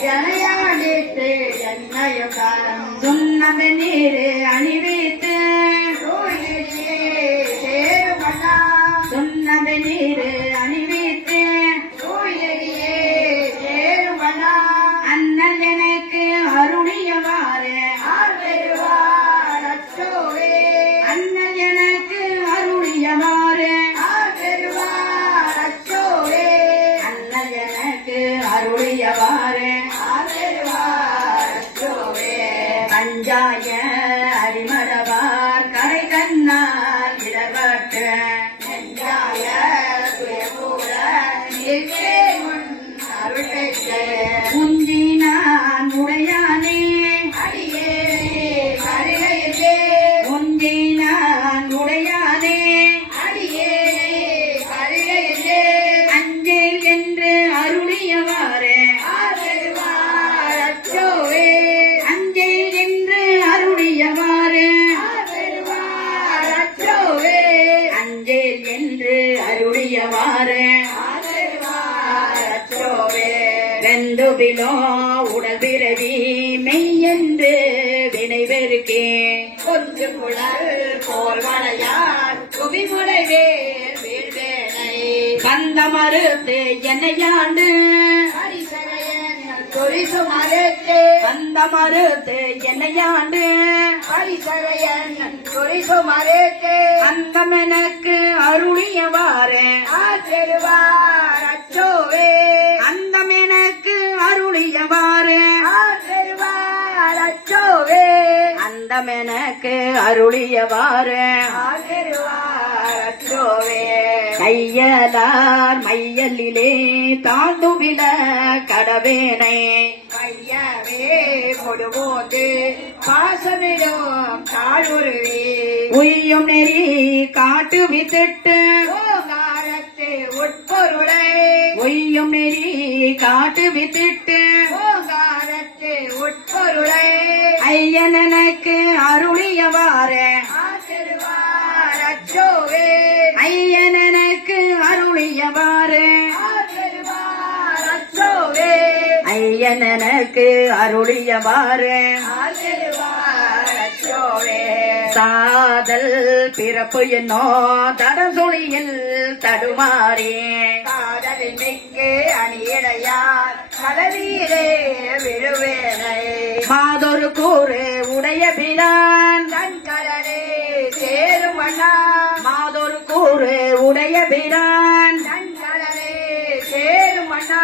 ஜனையாடித்து என்னையும் காலம் சுண்ணத நீர் அணிவித்து சூழ்நிலையே சேருமனா சுண்ணத நீர் அணிவித்து சூழ்நிலையே சேருமனா அண்ணன் எனக்கு அருளியவாறு ஆகிருவார் அற்றோரே அண்ணன் எனக்கு அருளியவாறு ஆகிருவார் அற்றோரே அண்ணன் எனக்கு அருளியவாறு ஆகிருவார் அற்றோரே பஞ்சாய அரிமடவார் கரை கண்ணா உருவிலோ உடல் பிறவி மெய்யென்று வினைவெருக்கே கொஞ்சு குழல் போல் வளையார் குவிமுறை வேல் வீழ்வேனை கந்த மறுத்து என்னையாண்டு ஹரிசரையன் குறிசு மறுத்து கந்த மறுத்து என்னையாண்டு ஹரிசரையன் குறிசு மறுத்து அந்தமெனக்கு அருளியவாறு ஆற்றெருவார் அச்சோவே அந்தமெனக்கு அருளியவாறு ஆற்றெருவார் அச்சோவே அந்தமெனக்கு அருளியவாறு ஆற்றெருவார் அச்சோவே கையலார் மையலிலே தாழ்ந்துவிட கடவேனை கையவே கொடுவோது பாசமிடும் தாழ்வுருவே உய்யும் நெறி காட்டு வித்திட்டு ஓங்காரத்து உட்பொருளை உய்யும் நெறி காட்டு வித்திட்டு ஓங்காரத்து உட்பொருளை ஐயனனுக்கு அருளியவாறு ஆசிர்வார் அச்சோவே ஐயனனுக்கு அருளியவாறு ஆசிர்வார் அச்சோவே ஐயனனுக்கு அருளியவாறு ஆசிர்வார் அச்சோவே சாதல் பிறப்பு என்னோ தடசொலியில் தடுமாறே காதலின் மிக்கு அணியிடையார் கலவீரே விழுவேனை மாதொரு கூறு உடைய பிரான் தன்கடலே சேரும் அண்ணா மாதொரு கூறு உடைய பிரான் தன்கடலே சேரும் அண்ணா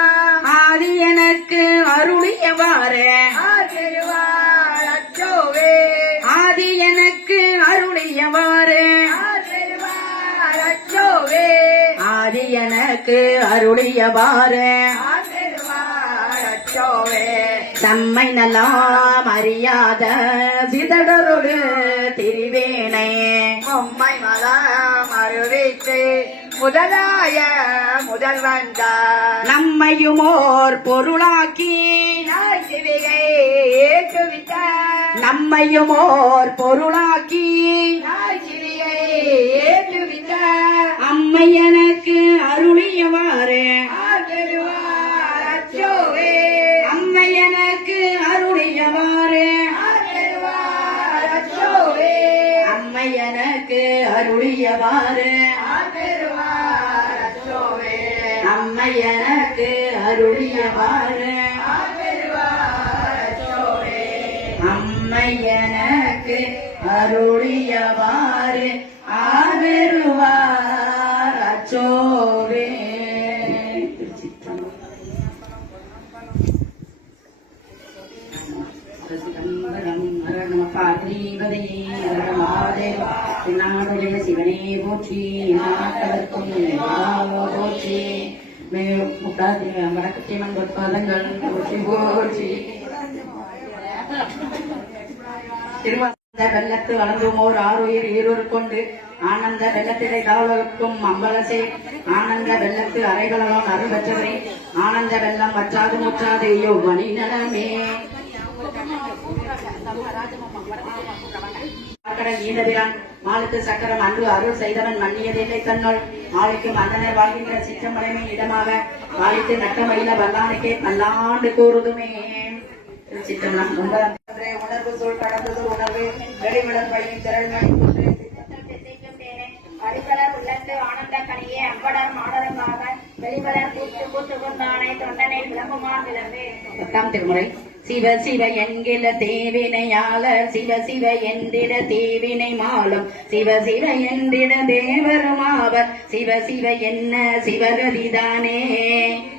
ஆதி எனக்கு அருளியவாறு ஆசிர்வார் அச்சோவே ஆதி எனக்கு அருளியவாறு ஆசிர்வார் அச்சோவே ஆதி எனக்கு அருளியவாறு ஆசிர்வார் அச்சோவே தம்மை நல்லாம் அறியாத சிதடரோடு திரிவேனை உம்மை மலம் அறிவித்து முதலாய முதல்வந்தார் நம்மையுமோர் பொருளாக்கி சிவிகை ஏற்றுவித்த நம்மையுமோர் பொருளாக்கி சிவிகை ஏற்றுவித்த அம்மை எனக்கு அருளியவாறு ஆசிர்வார் அச்சோவே அம்மை எனக்கு அருளியவாறு ஆசிர்வார் அச்சோவே அம்மை எனக்கு அருளியவாறு ஆசிர்வார் அச்சோவே அம்மை எனக்கு அருளியவாறு ஆசிர்வார் அச்சோவே அம்மை எனக்கு அருளியவாறு ஆதருவார் அச்சோவே. நாடுடைய சிவனே போற்றி நாட்டவர்க்கும் போற்றி வடக்கத்தை மண்பொற்பாதங்கள் போற்றி போற்றி திருவாந்த வெள்ளத்து வளர்ந்துமோர் ஆறுயிர் ஈரூர் கொண்டு ஆனந்த வெள்ளத்திடை காவலருக்கும் அம்பலசே ஆனந்த வெள்ளத்து அறைகளோன் அருள் பெற்றவரே ஆனந்த வெள்ளம் வற்றாது முற்றாது ஐயோ மணி நலமே ஈதபிரான் மாலுக்கு சக்கரம் அன்று அருள் செய்தவன் மன்னியதில்லை தன்னுள் ஆளுக்கு மன்னனர் வாழ்கின்ற சிற்றமலைமை இடமாக வாழித்து நட்டமயில வல்லானுக்கே பல்லாண்டு கூறுதுமே. சிற்றம்பலம் உணர்வு சொல் கடந்தது உணர்வு வெளிவிடல் பையின் திரள்மணி அடிப்பலர் உள்ளத்து ஆனந்த கனியே அம்படர் மாடரமாக வெளிவலர் கூத்து கூத்து கொண்டானை தொண்டனை விளம்புமான் விளம்பு. 8ஆம் திருமுறை. சிவ சிவ என்கிற தேவினையாளர் சிவ சிவ என்றிட தேவினை மாலும் சிவ சிவ என்றிட தேவருமாவர் சிவ சிவ என்ன சிவகதிதானே.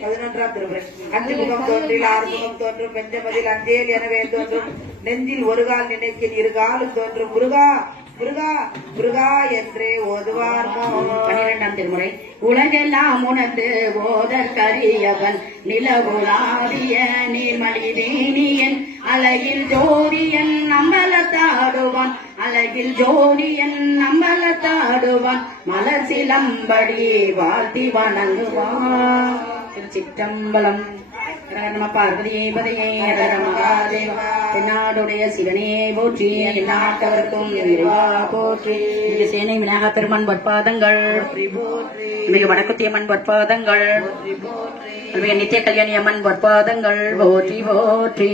11ஆம் திருமுறை. அஞ்சு முகம் தோன்றில் ஆறு முகம் தோன்றும் பெஞ்சமதில் அஞ்சேல் எனவே தோன்றும் நெஞ்சில் ஒரு கால் நினைக்கில் இரு காலும் தோன்றும் முருகா முருகா முருகா என்றே ஓதுவார்மோ. 12ஆம் திருமுறை. உலகெல்லாம் உணர்ந்து ஓதற்கரியவன் நிலவுலாவிய நீர்மணிதேனியன் அழகில் ஜோதியன் அம்பலத்தாடுவான் அழகில் ஜோதியன் அம்பலத்தாடுவான் மலர் சிலம்படி வாழ்த்தி வணங்குவான். திருச்சிற்றம்பலம். நம பார்வதியே பதையே மகாதேவா. தென்னாடுடைய சிவனே போற்றி நாட்டவர்க்கும் இறைவா போற்றி சேனை விநாயக பெருமான் பொற்பாதங்கள் மிக வடக்குத்தி அம்மன் பொற்பாதங்கள் மிக நித்திய கல்யாணி அம்மன் பொற்பாதங்கள் போற்றி போற்றி.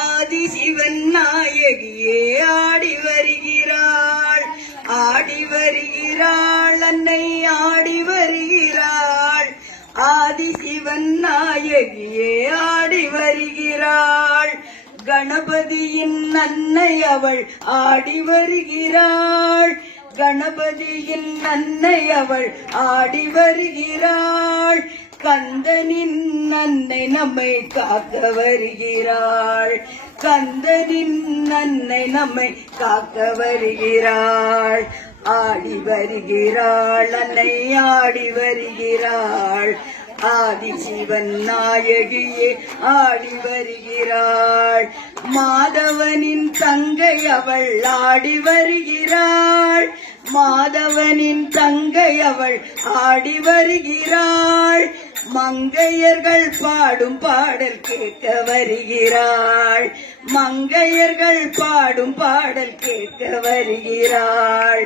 ஆதிசிவன் நாயகியே ஆடி வருகிறாள், ஆடி வருகிறாள், அன்னை ஆடி வருகிறாள். ஆதிசிவன் நாயகியே ஆடி வருகிறாள், கணபதியின் அன்னை அவள் ஆடி வருகிறாள், கணபதியின் அன்னை அவள் ஆடி வருகிறாள். கந்தனின் அன்னை நம்மை காக்க வருகிறாள், கந்தனின் அன்னை நம்மை காக்க வருகிறாள். ஆடி வருகிறாள், அன்னை ஆடி வருகிறாள். ஆதிசிவன் நாயகியே ஆடி வருகிறாள். மாதவனின் தங்கை அவள் ஆடி வருகிறாள், மாதவனின் தங்கை அவள் ஆடி வருகிறாள். மங்கையர்கள் பாடும் பாடல் கேட்க வருகிறாள், மங்கையர்கள் பாடும் பாடல் கேட்க வருகிறாள்.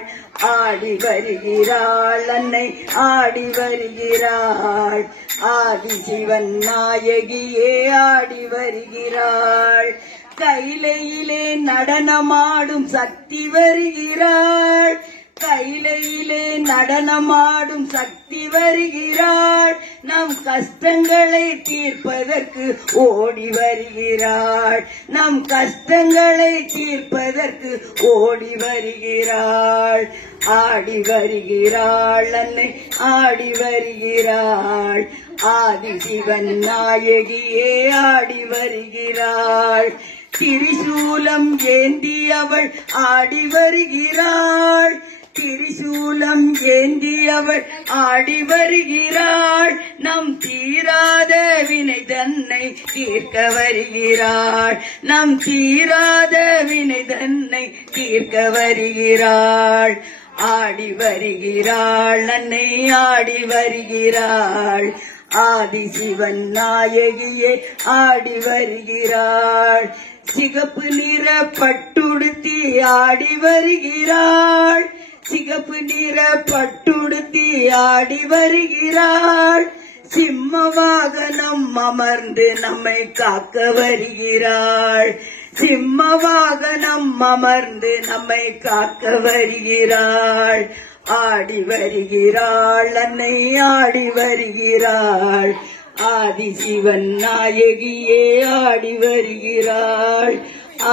ஆடி வருகிறாள், அன்னை ஆடி வருகிறாள். ஆதிசிவன் நாயகியே ஆடி வருகிறாள். கைலையிலே நடனமாடும் சக்தி வருகிறாள், கைலையிலே நடனமாடும் சக்தி வருகிறாள். நம் கஷ்டங்களை தீர்ப்பதற்கு ஓடி வருகிறாள், நம் கஷ்டங்களை தீர்ப்பதற்கு ஓடி வருகிறாள். ஆடி வருகிறாள், அன்னை ஆடி வருகிறாள். ஆதிசிவன் நாயகியே ஆடி வருகிறாள். திரிசூலம் ஏந்தி அவள் ஆடி வருகிறாள், திரிசூலம் ஏந்தி அவள் ஆடி வருகிறாள். நம் தீராத வினை தன்னை தீர்க்க வருகிறாள், நம் தீராத வினை தன்னை தீர்க்க வருகிறாள். ஆடி வருகிறாள், அன்னை ஆடி வருகிறாள். ஆதிசிவன் நாயகியே ஆடி வருகிறாள். சிகப்பு நிற பட்டுடுத்தி ஆடி வருகிறாள், சிகப்பு நிற பட்டுடுத்தி ஆடி வருகிறாள். சிம்ம வாகனம் அமர்ந்து நம்மை காக்க வருகிறாள், சிம்ம வாகனம் அமர்ந்து நம்மை காக்க வருகிறாள். ஆடி வருகிறாள், அன்னை ஆடி வருகிறாள். ஆதிசிவன் நாயகியே ஆடி வருகிறாள்,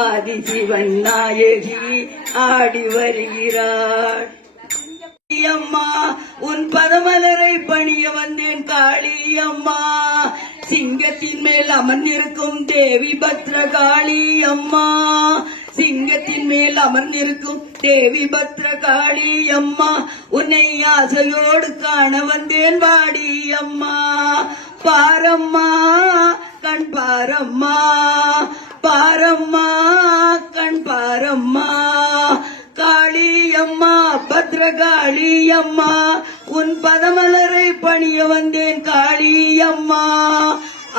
ஆதிசிவன் நாயகி ஆடி வருகிறாள். அம்மா உன் பதமலரை பணிய வந்தேன் காளி அம்மா, சிங்கத்தின் மேல் அமர்ந்திருக்கும் தேவி பத்ரகாளி அம்மா, சிங்கத்தின் மேல் அமர்ந்திருக்கும் தேவி பத்ரகாளி அம்மா. உன்னை ஆசையோடு காண வந்தேன் வாடி அம்மா. பாரம்மா கண் பாரம்மா, பாரம்மா கண் பாரம்மா. காளியம்மா பத்ரகாளியம்மா உன் பதமலரை பணிய வந்தேன் காளியம்மா.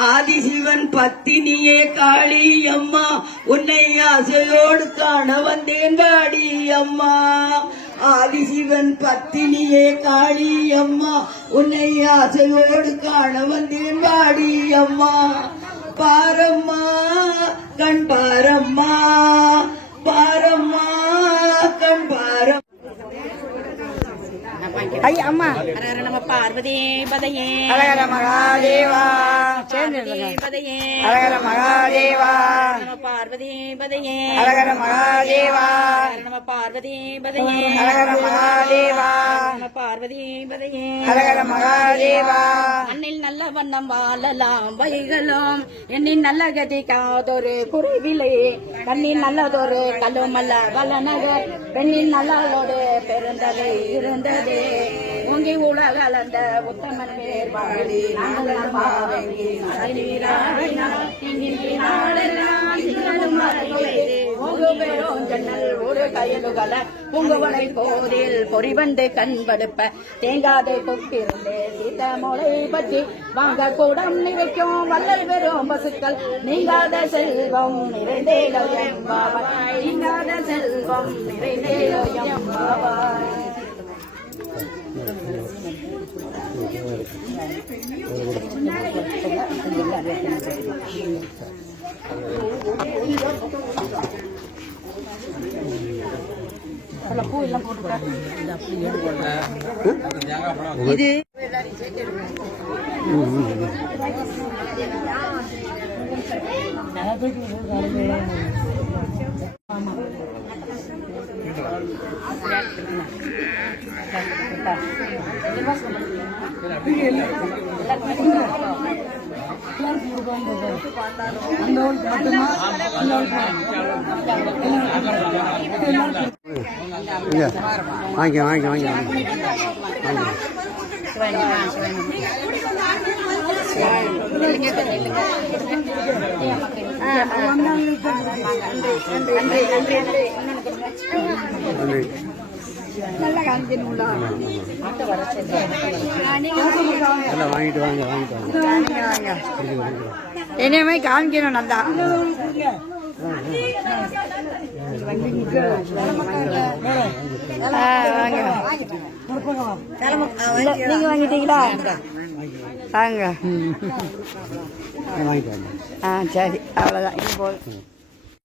ஆதிசிவன் பத்தினியே காளியம்மா உன்னை ஆசையோடு காண வந்தேன் வாடியம்மா. ஆதிசிவன் பத்தினியே காளியம்மா உன்னை ஆசையோடு காண வந்தேன் வாடியம்மா. பாரம்மா கண் பாரம்மா, பாரம்மா கண் பாரம். ஐயா அம்மா நம்ம பார்வதி பதையே ஹரஹர மகாதேவா, பதையே ஹரஹர மகாதேவா, நம்ம பார்வதி பதையே ஹரஹர மகாதேவா, நம்ம பார்வதி பதையே ஹரஹர மகாதேவா, நம்ம பார்வதி பதையே ஹரஹர மகாதேவா. மண்ணில் நல்ல வண்ணம் வாழலாம் வைகளும் என்னின் நல்ல கதி காதொரு குறைவிலே கண்ணின் நல்லதொரு கல்லுமல்ல வல்லநகர் பெண்ணின் நல்லோடு பெருந்தகை இருந்ததே. உங்கி உலகளந்த உத்தமன் பேர் பாடி நாங்கள் பாவங்கி பெரும் ஜன்னல் ஒரு கயலுகல பூங்குவளை கோதில் பொறிவண்டு கண்படுப்ப தேங்காதை கொக்கிருந்தே சீத மொளை பற்றி வாங்க கூடம் நிறைக்கும் வள்ளல் பெறும் பசுக்கள் நீங்காத செல்வம் நிறைந்தேலோ எம்பாவாய் நீங்காத செல்வம் நிறைந்தேலோ எம்பாவாய். பூ எல்லாம் போட்டு இது வாங்க வாங்க வாங்க வாங்கிட்டு வாங்க இனிமே காமிக்கணும் நல்லா. நீங்க வாங்கிட்டீங்களா? வாங்க. வாங்கிட்டு வாங்க. சரி, அவ்வளோதான். இது போதும்.